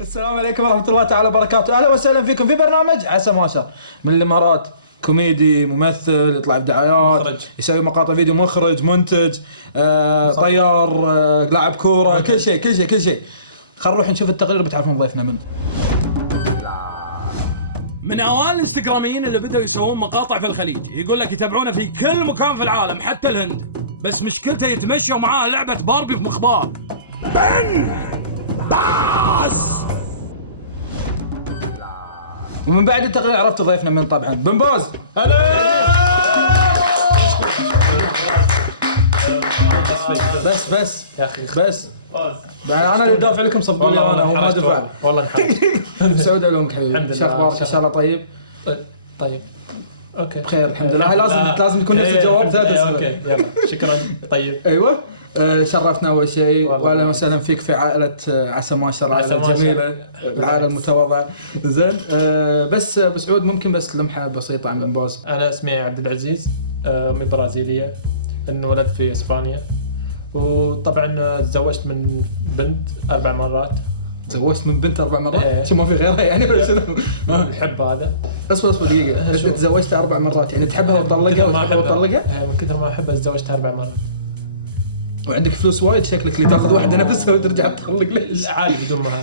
السلام عليكم ورحمة الله تعالى وبركاته. أهلا وسهلا فيكم في برنامج عسى ماشر من الإمارات. كوميدي، ممثل، يطلع بدعايات، مخرج. يسوي مقاطع فيديو، مخرج، منتج، طيار، لاعب كورة، كل شيء. خلينا نروح نشوف التقرير بتعرفون ضيفنا من اوائل الانستغراميين اللي بدأوا يسوون مقاطع في الخليج. يقول لك يتابعونه في كل مكان في العالم حتى الهند، بس مشكلته يتمشوا معاه لعبة باربي في مخبار. ومن بعد التقرير عرفت ضيفنا من طبعا بن باز. هلا بس يا اخي بس انا اللي دافع لكم صدقوا لي، انا هو ما دفع والله انحرجت. سعود علومك حبيبي، شو اخبارك؟ ان شاء الله طيب. طيب اوكي بخير الحمد لله. هاي لازم يكون نفس الجواب ثلاث اسئله. اوكي يلا شكرا. طيب ايوه شرفنا اول شيء، واهلا وسهلا فيك في عائله عسى ماشر، عائله جميله، العائله المتواضعه. زين بس بسعود ممكن بس لمحه بسيطه عن بن باز. انا اسمي عبد العزيز، امي برازيليه، انولدت في اسبانيا، وطبعا تزوجت من بنت 4 مرات. تزوجت من بنت 4 مرات؟ شو ما في غيرها يعني ولا شنو؟ الحب هذا. اصبر دقيقه، انت تزوجت 4 مرات يعني تحبها وتطلقها وتحبها وتطلقها؟ من كثر ما احبها تزوجتها 4 مرات. وعندك فلوس وايد شكلك اللي تاخذ واحده نفسها وترجع تطلق ليش؟ عادي بدون مهر.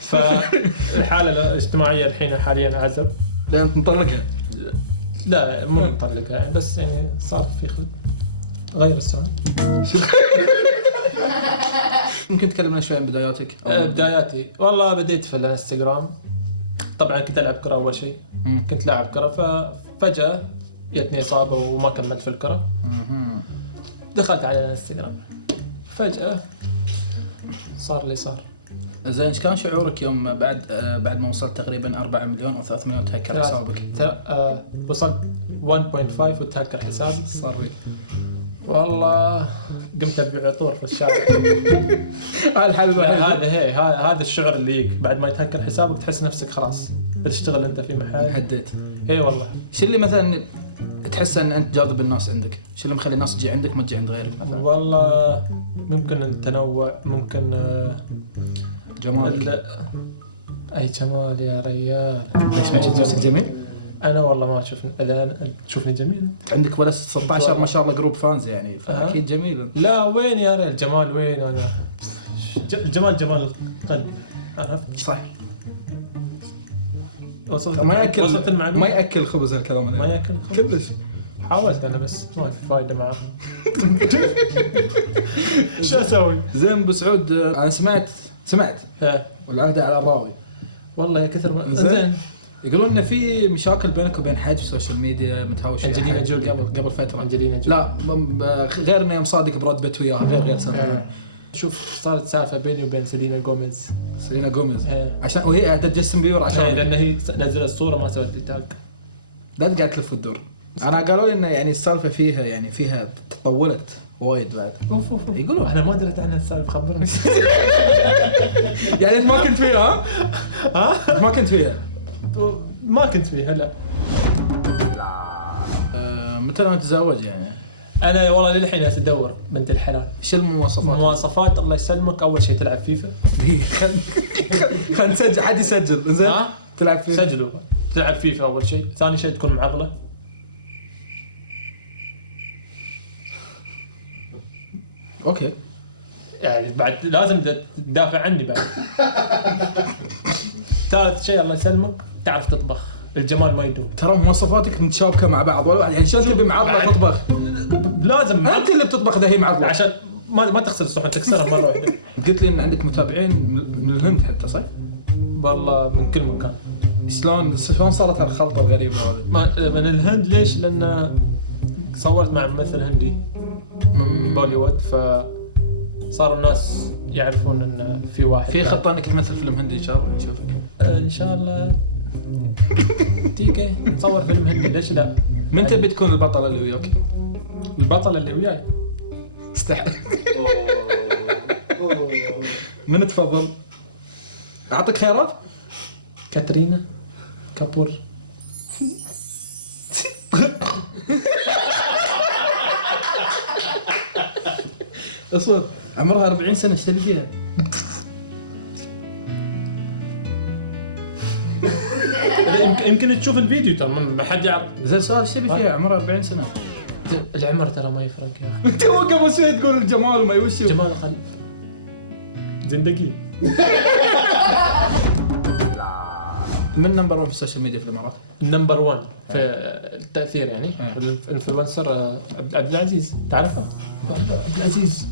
فالحالة الاجتماعية الحين حاليا أعزب. لأن مطلقها؟ لا مو مطلقها يعني، بس يعني صار في غير السؤال. ممكن تكلمنا شوي عن بداياتك؟ بداياتي والله بديت في الانستغرام. طبعا كنت ألعب كرة أول شيء. كنت لاعب كرة، ففجأة جتني إصابة وما كملت في الكرة. دخلت على الانستغرام فجأة صار اللي صار. زين ايش كان شعورك يوم بعد ما وصلت تقريبا 4 مليون او 3 مليون تهكر حسابك؟ وصلت 1.5 وتهكر حسابي. صار بي والله قمت ابيع عطور في الشارع. الحل هذا الشعور اللي يجيك بعد ما يتهكر حسابك، تحس نفسك خلاص بتشتغل انت في محل. هديت. اي والله. شو اللي مثلا تحس ان انت جاذب الناس عندك؟ شو اللي مخلي الناس تجي عندك ما تجي عند غيرك مثلا؟ والله ممكن التنوع، ممكن جمال. اي جمال يا ريال. ليش ما تشوف نفسك جميل؟ انا والله ما اشوف. اذا تشوفني جميل عندك ولا 16 ما شاء الله جروب فانز يعني، فاكيد جميل. لا وين يا ريال الجمال وين؟ انا الجمال جمال القلب، عرفت صح. وصلت المعلومه. ما ياكل خبز هالكلام هذا، ما ياكل كلش. حاولت انا بس ما في فايده معاه. شو اسوي؟ زين بسعود، انا سمعت والعهده على الراوي. والله يا كثر زين. يقولون ان في مشاكل بينك وبين حج في السوشيال ميديا، متهاوش أنجلينا جولي قبل فتره. أنجلينا جولي. لا غير انه يوم صادق براد بيت وياها، غير سالفه. شوف صارت سالفه بيني وبين سيلينا جوميز. عشان وهي اهدت جاستن بيبر عشان لان هي نزلت الصوره ما سوت لي تاج. لا قاعد تلف وتدور. انا قالوا لي انه يعني السالفه فيها تطولت وايد بعد. يقولوا احنا ما دريت عنها السالفه، خبرني. يعني انت ما كنت فيها؟ ها؟ ما كنت فيها؟ ما كنت فيها لا. متى لما تتزوج يعني؟ انا والله للحين اتدور بنت الحلال. شو المواصفات؟ المواصفات الله يسلمك، اول شيء تلعب فيفا. خلينا نسجل، حد يسجل. زين تلعب فيفا. سجلوا. تلعب فيفا اول شيء. ثاني شيء تكون معضله. اوكي يعني بعد لازم تدافع عني بعد. ثالث شيء الله يسلمك تعرف تطبخ. الجمال ما يدوم. ترى مواصفاتك متشابكه مع بعض ولا واحد يعني. شلون تبي معضله تطبخ؟ لازم انت اللي بتطبخ ذا هي معضله عشان ما تغسل الصحن، تكسرها مره واحده. قلت لي ان عندك متابعين من الهند حتى، صح؟ والله من كل مكان. شلون صارت هالخلطه الغريبه هذه؟ من الهند ليش؟ لان صورت مع ممثل هندي من بوليوود، فصاروا الناس يعرفون ان في واحد في خطه انك تمثل فيلم هندي ان شاء الله نشوفك. ان شاء الله تيجي نصور فيلم هندي، ليش لا؟ من تبي تكون البطله اللي وياك؟ البطل اللي وياي استحي. من تفضل؟ اعطيك خيارات؟ كاترينا كابور. اصبر، عمرها 40 سنه، ايش تبي فيها؟ يمكن تشوف الفيديو ترى ما حد يعرف. زين سؤال، ايش تبي فيها؟ عمرها 40 سنه. العمر ترى ما يفرق يا اخي. انت هو قبل شوي تقول الجمال وما يوشي. جمال خليل زندقي. من نمبر 1 في السوشيال ميديا في الامارات؟ نمبر 1 في التاثير يعني. الانفلونسر عبد العزيز، تعرفه؟ عبد العزيز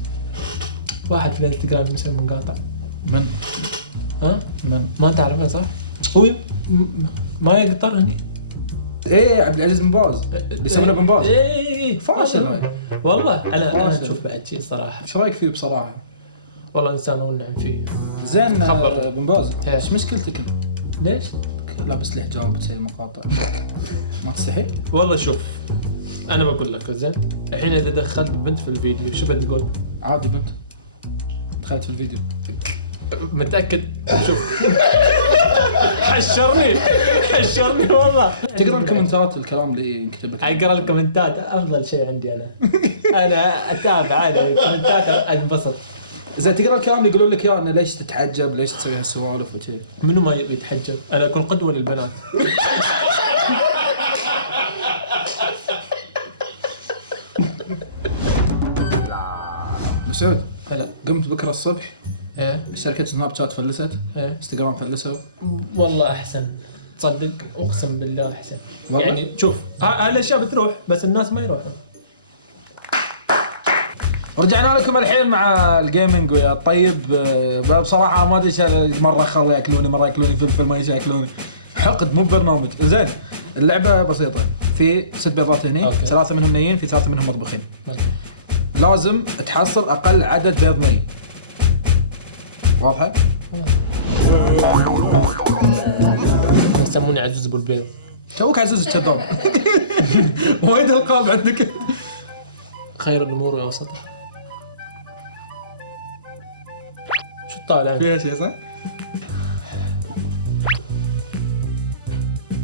واحد في الانستغرام يسوي مقاطع. من؟ ها؟ من؟ ما تعرفه صح؟ هو ما يقطر هني. ايه عبد العزيز بن باز اللي يسمونه بن باز. ايه فاشل والله. انا اشوف بعد شيء صراحه. ايش رايك فيه بصراحه؟ والله انسان ونعم فيه. زين خبر. بن باز إيه. ايش مشكلتك؟ ليش؟ لابس له حجاب وتسوي مقاطع، ما تستحي؟ والله شوف، انا بقول لك زين، الحين اذا دخلت بنت في الفيديو شو بتقول؟ عادي بنت دخلت في الفيديو. متاكد؟ شوف حشرني والله. تقرا الكومنتات الكلام اللي ينكتب لك؟ اقرا الكومنتات، افضل شيء عندي انا اتابع عادي الكومنتات، انبسط. اذا تقرا الكلام اللي يقولون لك اياه انه ليش تتحجب، ليش تسوي هالسوالف وشي. منو ما يبي يتحجب؟ انا اكون قدوه للبنات. مسعود، هلا. قمت بكره الصبح ايه شركه سناب شات فلست، ايه انستغرام فلسوا. والله احسن، تصدق اقسم بالله احسن. والله؟ يعني شوف هالاشياء بتروح بس الناس ما يروحون. رجعنا لكم الحين مع الجيمنج ويا الطيب. بصراحه ما ادري، مره خل ياكلوني، مره ياكلوني فلفل، ما ياكلوني. حقد مو برنامج. زين اللعبه بسيطه، في 6 بيضات هني. أوكي. 3 منهم نيين، في 3 منهم مطبخين. لازم تحصل اقل عدد بيض ني. واضحه؟ يسموني عزوز ابو البيض. توك عزوز الكذاب. وايد القاب عندك. خير الامور وسطها. شو طالع؟ فيها شيء صح؟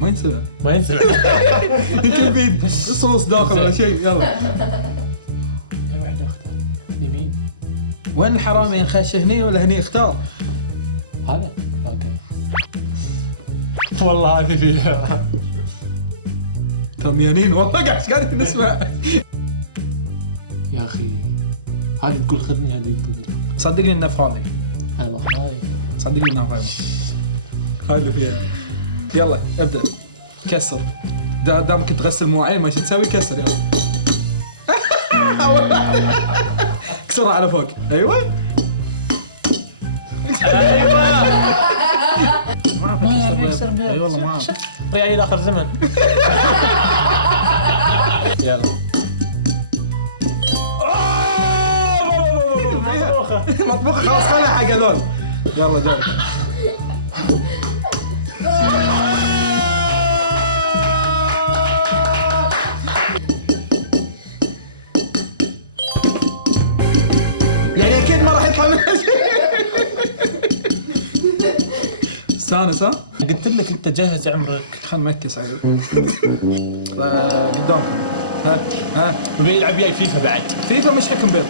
ما ينسمع. ما ينسمع. يمكن بيد صوص داخل ولا شيء. يلا يا واحد اختار يمين. وين الحرامي؟ نخش هني ولا هني؟ اختار. هذا اوكي. والله هذه فيها تميانين والله قاعد نسمع. يا اخي هذه تقول خذني، هذه تقول صدقني انه فاضي، انا ما خايف. صدقني انه فاضي. هاي اللي فيها. يلا ابدا كسر. دامك تغسل مواعين ما شو تسوي، كسر يلا. كسرها على فوق. ايوه ما يعرف يكسر بيض. اي والله ما أعرف. ريالي اخر زمن. يلا مطبوخه خلاص، خلها حق هذول. يلا جاي. يعني اكيد ما راح يطلع منها شيء. استانس ها؟ قلت لك انت جهز عمرك. خلنا نمكس عيل. قدامكم. ها وبيلعب وياي فيفا بعد. فيفا مش حكم بيض.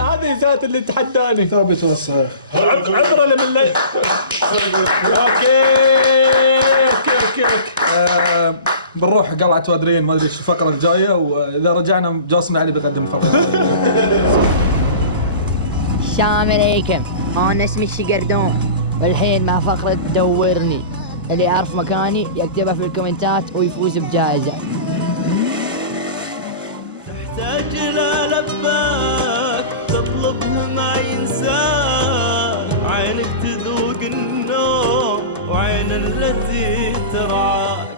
هذه ذات اللي تحداني. ثابت والصايغ. عبره لمن لا. اوكي. بنروح قلعة وادرين، ما ادري ايش الفقرة الجاية، واذا رجعنا جاسم علي بيقدم الفقرة. السلام عليكم، أنا اسمي الشقردون، والحين مع فقرة دورني. اللي يعرف مكاني يكتبها في الكومنتات ويفوز بجائزة. تحتاج لاجله لباك تطلبه ما ينساك عينك تذوق النوم وعين التي ترعاك.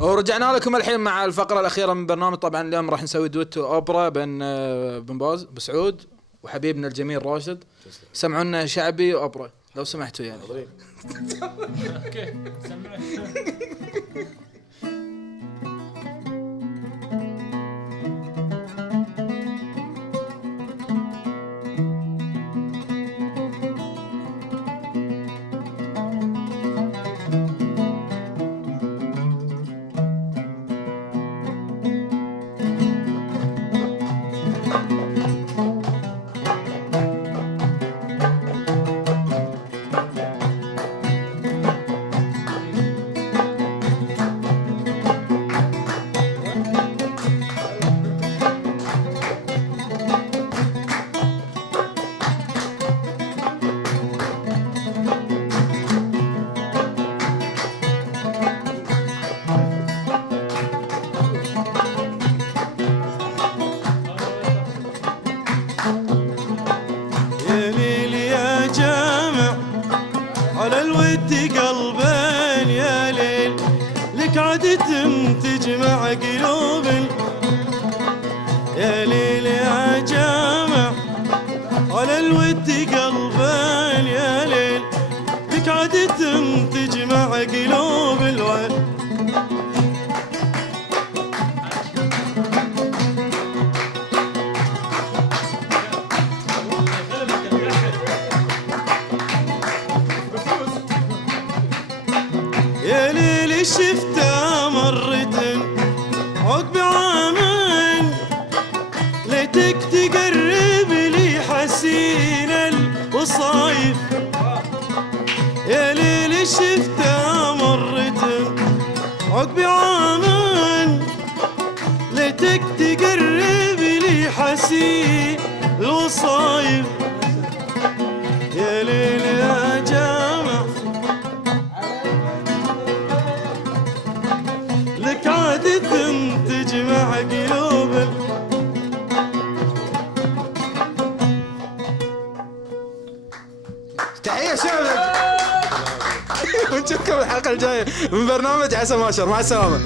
ورجعنا لكم الحين مع الفقرة الأخيرة من برنامج. طبعا اليوم راح نسوي دويتو أوبرا بين بن باز بسعود وحبيبنا الجميل راشد. سمعونا شعبي وأوبرا لو سمحتوا يعني. اوكي سمعنا. تجمع قلوب يا ليل يا جامع على الود قلبين يا ليل لك عادة تجمع قلوب الويل. يا ليل شفته مرة عقب عامين ليتك تقرب لي حسين الوصايف. يا ليل شفته مرة عقب عامين ليتك تقرب لي حسين الوصايف. يا ليل يا جامع لك عادة تجمع قلوب. تحية شعبك. ونشوفكم الحلقة الجاية من برنامج عسى ماشر. مع السلامة.